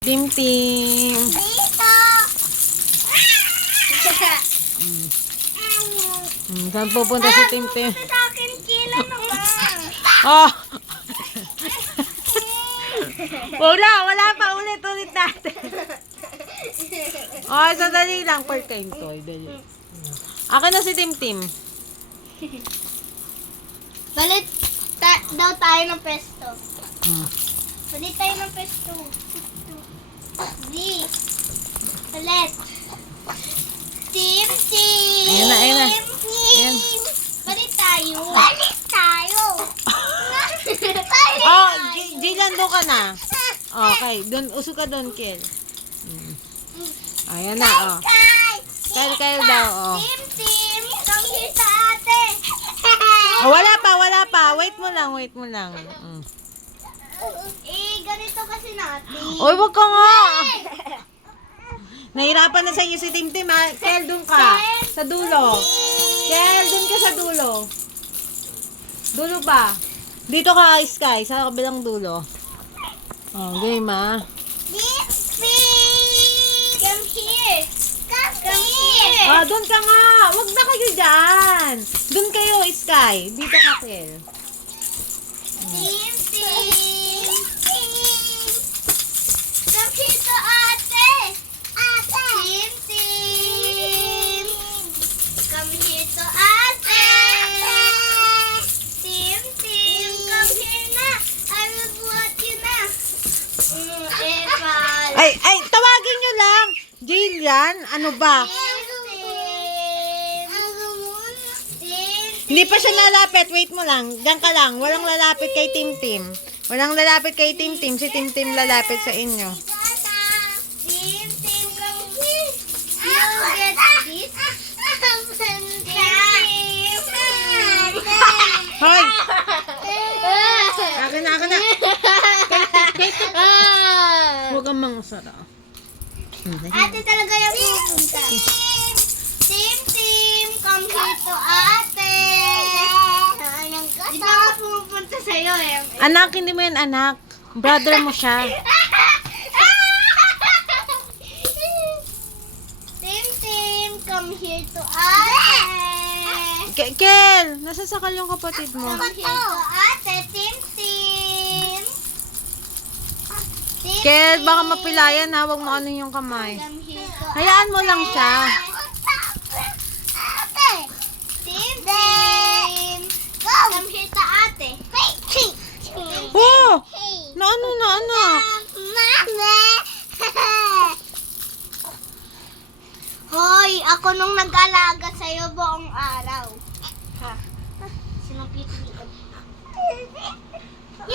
Tim Tim. Dito. Saan pupunta si Tim Tim? Sa akin, kila naman. Oh! Wala pa. Ulit natin. Oh, sandali lang. Perkain ko. Dali. Akin na si Tim Tim. Balit daw tayo ng pesto. Balit tayo ng pesto. Di. Balit. Tim Tim. Ayan na. Tim. Balit tayo. Balit tayo. Oh, Jilan, doon ka na. Okay, doon, usok ka doon, Kel. Ayan na, oh. Kail daw, oh. Tim Tim. Kami sa ate. Oh, wala pa. Wait mo lang. Ganito kasi natin. Oy, wag ka nga. Nahirapan na sa inyo si Tim Tim, ha? Kel, doon ka. Sa dulo. Kel, doon ka sa dulo. Dulo ba? Dito ka, Sky, sa kabilang dulo. Oh, game, ha? Come here. Come here. Oh, doon ka nga. Wag na kayo dyan. Doon kayo, Sky. Dito ka, Kel. Tim Tim. Come dito, ate. Tim Tim. Come dito, ate. Tim Tim. Come here na. I will watch you na. Epal. Ay, tawagin nyo lang. Jillian, ano ba? Hindi pa siya lalapit. Wait mo lang. Diyan ka lang. Walang lalapit kay Tim Tim. Si Tim Tim lalapit sa inyo. Tim Tim, come here. You get this. Tim Hoy! Akin na. Huwag kang mangusara. Ate talaga yung pupunta. Tim Tim, come here to ate. Di ba ako pupunta sa'yo eh? Anak, hindi mo yan anak. Brother mo siya. Tim Tim, come here to ate. Kel, nasasakal yung kapatid mo. Come here to ate, Tim Tim. Tim Kel, Tim. baka mapilayan ha. Huwag mo ano yung kamay. Come here to Hayaan mo lang siya. Tim Tim. Come here to ate. Oh! Na anak. Hoy, ako nung nag-alaga sa'yo buong araw. Ha? Sinong pipiliin?